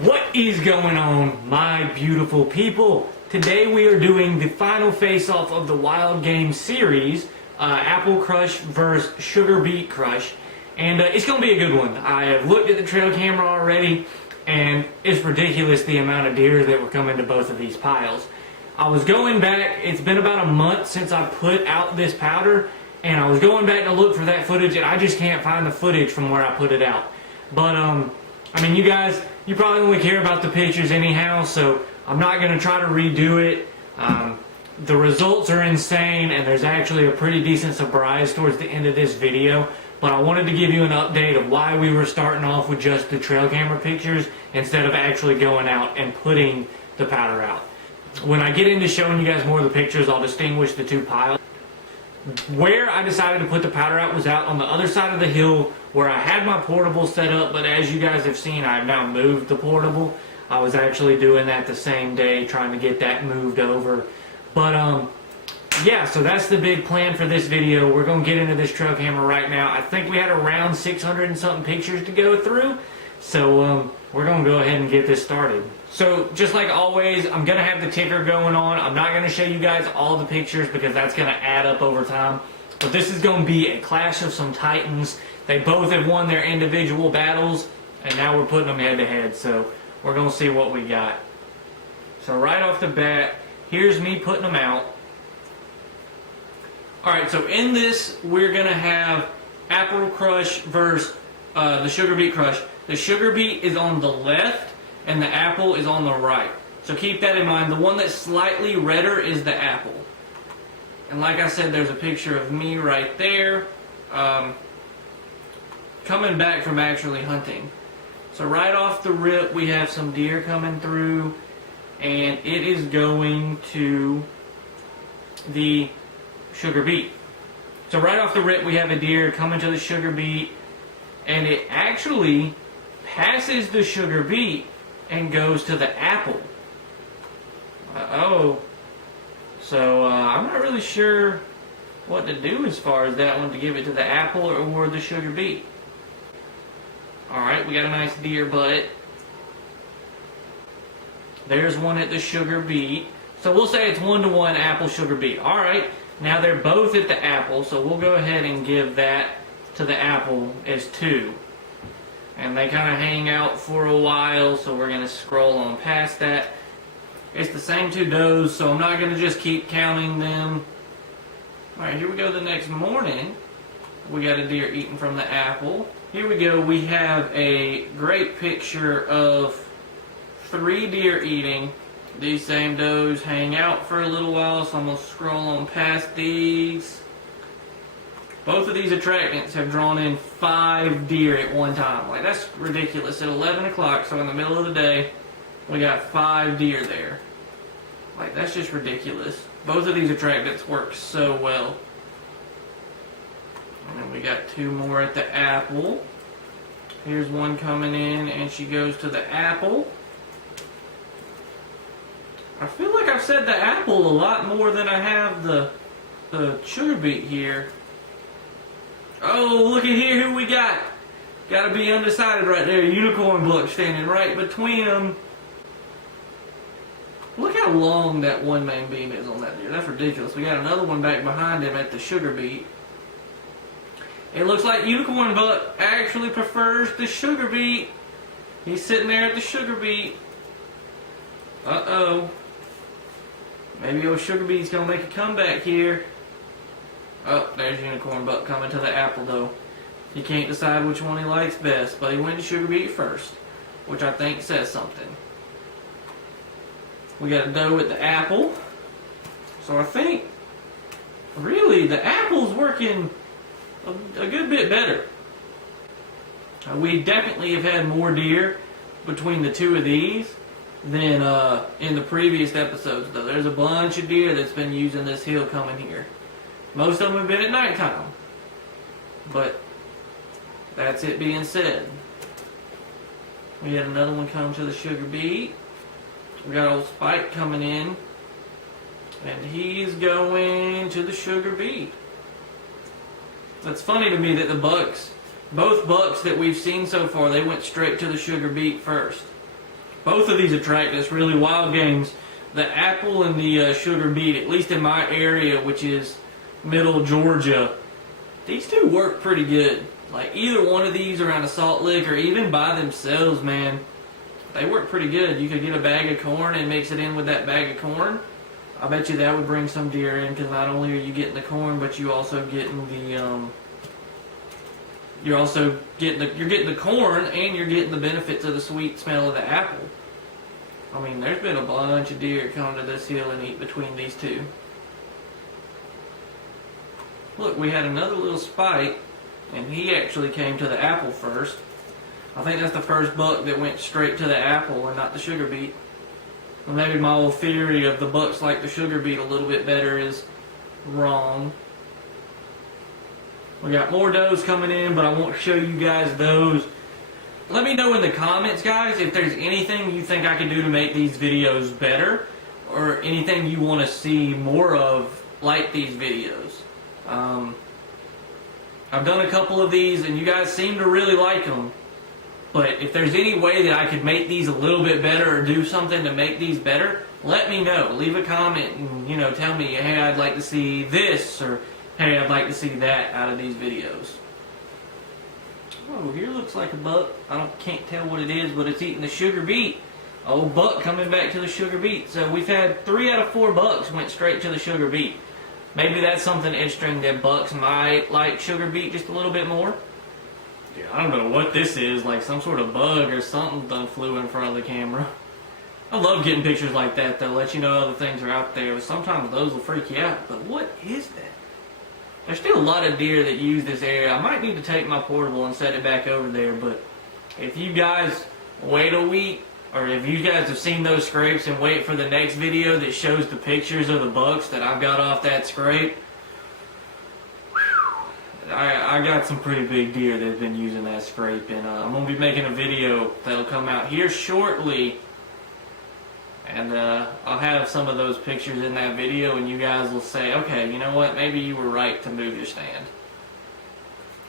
What is going on, my beautiful people? Today we are doing the final face-off of the Wild Game series, Apple Crush versus Sugar Beet Crush, and it's going to be a good one. I have looked at the trail camera already, and it's ridiculous the amount of deer that were coming to both of these piles. I was going back, it's been about a month since I put out this powder, and I was going back to look for that footage, and I just can't find the footage from where I put it out. But, I mean, you guys, you probably only care about the pictures anyhow, so I'm not going to try to redo it. The results are insane, and there's actually a pretty decent surprise towards the end of this video. But I wanted to give you an update of why we were starting off with just the trail camera pictures instead of actually going out and putting the powder out. When I get into showing you guys more of the pictures, I'll distinguish the two piles. Where I decided to put the powder out was out on the other side of the hill where I had my portable set up, but as you guys have seen, I've now moved the portable. I was actually doing that the same day, trying to get that moved over. But yeah, so that's the big plan for this video. We're going to get into this trail camera right now. I think we had around 600 and something pictures to go through, so we're going to go ahead and get this started. So just like always, I'm going to have the ticker going on. I'm not going to show you guys all the pictures because that's going to add up over time. But this is going to be a clash of some titans. They both have won their individual battles, and now we're putting them head to head. So we're going to see what we got. So right off the bat, here's me putting them out. Alright, so in this, we're going to have Apple Crush versus the Sugar Beet Crush. The Sugar Beet is on the left, and the apple is on the right. So keep that in mind. The one that's slightly redder is the apple. And like I said, there's a picture of me right there, coming back from actually hunting. So right off the rip, we have some deer coming through, and it is going to the Sugar Beet. So right off the rip, we have a deer coming to the Sugar Beet, and it actually passes the Sugar Beet and goes to the apple. Uh-oh. So I'm not really sure what to do as far as that one, to give it to the apple or the Sugar Beet. Alright, we got a nice deer butt. There's one at the Sugar Beet. So we'll say it's 1-to-1 apple Sugar Beet. Alright, now they're both at the apple, so we'll go ahead and give that to the apple as 2. And they kind of hang out for a while, so we're going to scroll on past that. It's the same 2 does, so I'm not going to just keep counting them. Alright, here we go the next morning. We got a deer eating from the apple. Here we go, we have a great picture of 3 deer eating. These same does hang out for a little while, so I'm going to scroll on past these. Both of these attractants have drawn in 5 deer at one time. Like, that's ridiculous. At 11 o'clock, so in the middle of the day, we got 5 deer there. Like, that's just ridiculous. Both of these attractants work so well. And then we got 2 more at the apple. Here's one coming in, and she goes to the apple. I feel like I've said the apple a lot more than I have the Sugar Beet here. Oh, look at here who we got. Got to be undecided right there. Unicorn buck standing right between them. Look how long that one main beam is on that deer. That's ridiculous. We got another one back behind him at the Sugar Beet. It looks like Unicorn buck actually prefers the Sugar Beet. He's sitting there at the Sugar Beet. Uh-oh. Maybe old Sugar Beet's going to make a comeback here. Oh, there's Unicorn buck coming to the apple, though. He can't decide which one he likes best, but he went to Sugar Beet first, which I think says something. We got a doe at the apple. So I think, really, the apple's working a good bit better. We definitely have had more deer between the 2 of these than in the previous episodes, though. There's a bunch of deer that's been using this hill coming here. Most of them have been at nighttime. But that's it being said. We had another one come to the Sugar Beet. We got old Spike coming in. And he's going to the Sugar Beet. It's funny to me that the bucks, both bucks that we've seen so far, they went straight to the Sugar Beet first. Both of these attractants, really wild games. The apple and the sugar beet, at least in my area, which is middle Georgia, these two work pretty good. Like either one of these around a Salt Lick or even by themselves, man, they work pretty good. You could get a bag of corn and mix it in with that bag of corn. I bet you that would bring some deer in, because not only are you getting the corn, but you also getting the you're getting the corn, and you're getting the benefits of the sweet smell of the apple. I mean, there's been a bunch of deer come to this hill and eat between these two. Look, we had another little spike, and he actually came to the apple first. I think that's the first buck that went straight to the apple and not the sugar beet. Well, maybe my old theory of the bucks like the sugar beet a little bit better is wrong. We got more does coming in, but I won't show you guys those. Let me know in the comments, guys, if there's anything you think I can do to make these videos better, or anything you want to see more of like these videos. I've done a couple of these, and you guys seem to really like them. But if there's any way that I could make these a little bit better, or do something to make these better, let me know. Leave a comment and, you know, tell me, hey, I'd like to see this, or hey, I'd like to see that out of these videos. Oh, here looks like a buck. Can't tell what it is, but it's eating the sugar beet. Old buck coming back to the sugar beet. So we've had 3 out of 4 bucks went straight to the sugar beet. Maybe that's something interesting, that bucks might like sugar beet just a little bit more. Yeah, I don't know what this is, like some sort of bug or something done flew in front of the camera. I love getting pictures like that, though, let you know other things are out there. Sometimes those will freak you out, but what is that? There's still a lot of deer that use this area. I might need to take my portable and set it back over there, but if you guys wait a week, or if you guys have seen those scrapes and wait for the next video that shows the pictures of the bucks that I've got off that scrape, I got some pretty big deer that have been using that scrape, and I'm going to be making a video that'll come out here shortly, and I'll have some of those pictures in that video, and you guys will say, okay, you know what, maybe you were right to move your stand.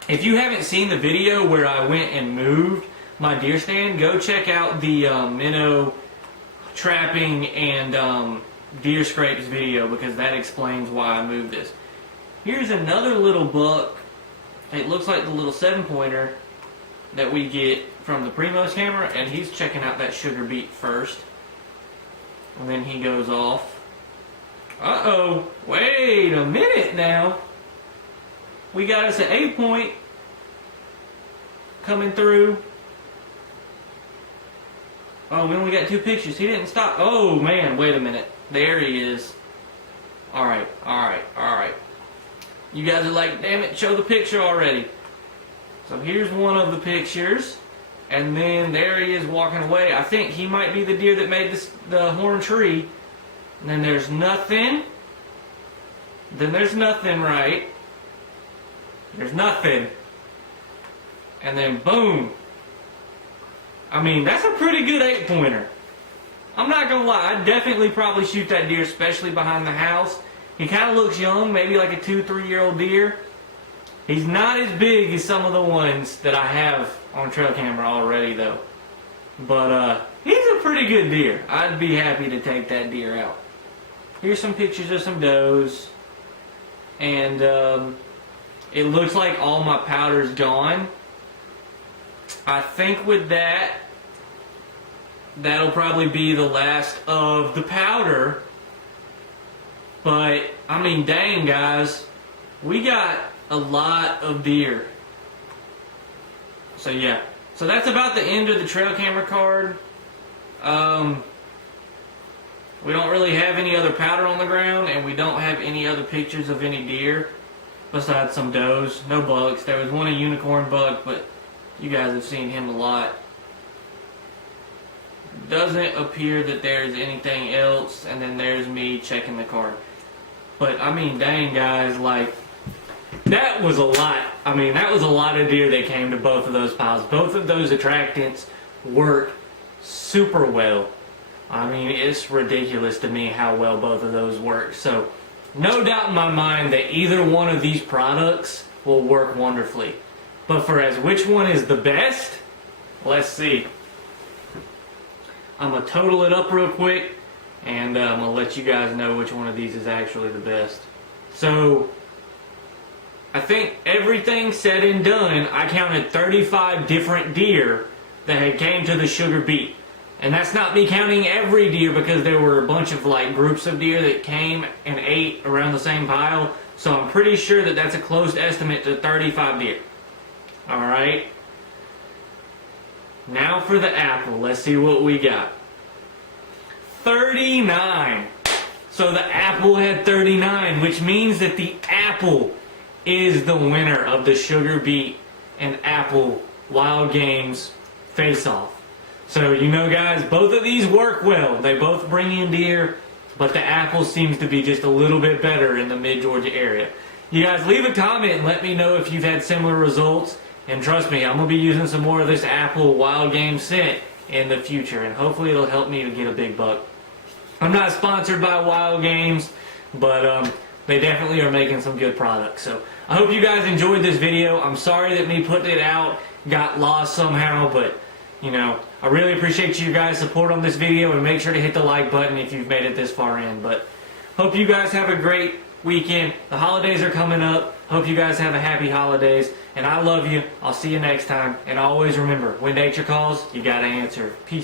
If you haven't seen the video where I went and moved my deer stand, go check out the minnow trapping and deer scrapes video, because that explains why I moved this. Here's another little buck. It looks like the little 7-pointer that we get from the Primos camera, and he's checking out that sugar beet first. And then he goes off. Uh-oh, wait a minute now. We got us an 8-point coming through. Oh, we only got 2 pictures. He didn't stop. Oh, man, wait a minute. There he is. Alright, alright, alright. You guys are like, damn it, show the picture already. So here's one of the pictures. And then there he is walking away. I think he might be the deer that made the horn tree. And then there's nothing. Then there's nothing, right? There's nothing. And then boom. I mean, that's a pretty good 8-pointer. I'm not gonna lie, I'd definitely probably shoot that deer, especially behind the house. He kind of looks young, maybe like a 2-3-year-old deer. He's not as big as some of the ones that I have on trail camera already, though. But he's a pretty good deer. I'd be happy to take that deer out. Here's some pictures of some does. And it looks like all my powder's gone. I think with that, that'll probably be the last of the powder. But, I mean, dang, guys. We got a lot of deer. So, yeah. So, that's about the end of the trail camera card. We don't really have any other powder on the ground, and we don't have any other pictures of any deer besides some does. No bucks. There was one a unicorn buck, but you guys have seen him a lot. Doesn't appear that there's anything else, and then there's me checking the card. But, I mean, dang, guys, like, that was a lot. I mean, that was a lot of deer that came to both of those piles. Both of those attractants work super well. I mean, it's ridiculous to me how well both of those work. So, no doubt in my mind that either one of these products will work wonderfully. But for as which one is the best, let's see. I'm going to total it up real quick, and I'm going to let you guys know which one of these is actually the best. So, I think everything said and done, I counted 35 different deer that had came to the sugar beet. And that's not me counting every deer, because there were a bunch of like groups of deer that came and ate around the same pile. So I'm pretty sure that that's a close estimate to 35 deer. Alright. Now for the apple. Let's see what we got. 39. So the apple had 39, which means that the apple is the winner of the sugar beet and apple wild games face-off. So, you know, guys, both of these work well. They both bring in deer, but the apple seems to be just a little bit better in the mid-Georgia area. You guys leave a comment and let me know if you've had similar results. And trust me, I'm going to be using some more of this apple wild game scent in the future, and hopefully it'll help me to get a big buck. I'm not sponsored by Wild Games, but they definitely are making some good products. So I hope you guys enjoyed this video. I'm sorry that me putting it out got lost somehow, but you know, I really appreciate you guys' support on this video, and make sure to hit the like button if you've made it this far in. But hope you guys have a great weekend. The holidays are coming up. Hope you guys have a happy holidays, and I love you. I'll see you next time, and always remember, when nature calls, you gotta answer. Peace.